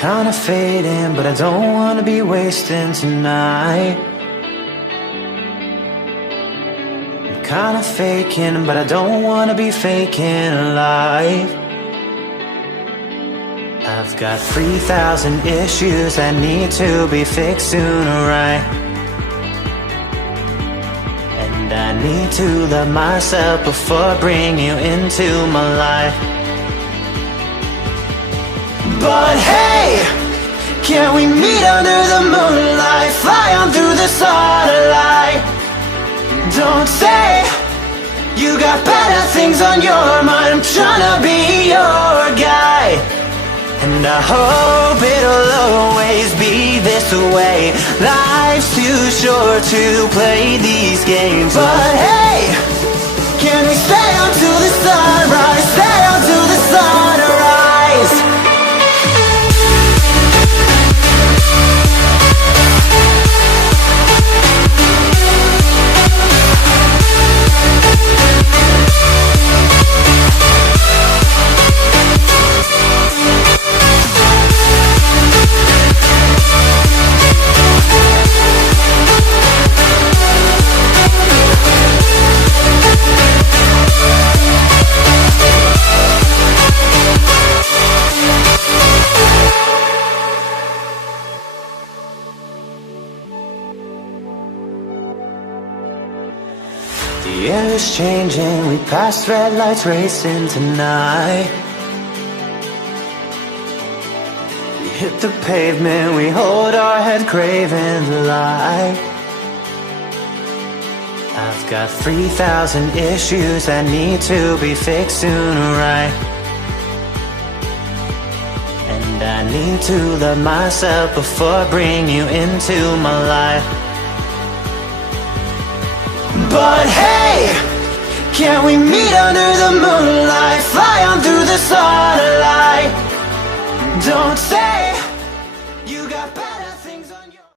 Kinda fading, but I don't wanna be wasting tonight. I'm kinda faking, but I don't wanna be faking alive. I've got 3,000 issues that need to be fixed sooner, right? And I need to love myself before I bring you into my life. But hey, can we meet under the moonlight, fly on through the starlight? Don't say you got better things on your mind. I'm tryna be your guy, and I hope it'll always be this way. Life's too short to play these games. But hey, can we stay until the sunrise, stay until the sunrise? The air is changing, we pass red lights racing tonight. We hit the pavement, we hold our head craving the light. I've got 3,000 issues that need to be fixed sooner, right? And I need to love myself before I bring you into my life. But hey, can we meet under the moonlight, fly on through the starlight? Don't say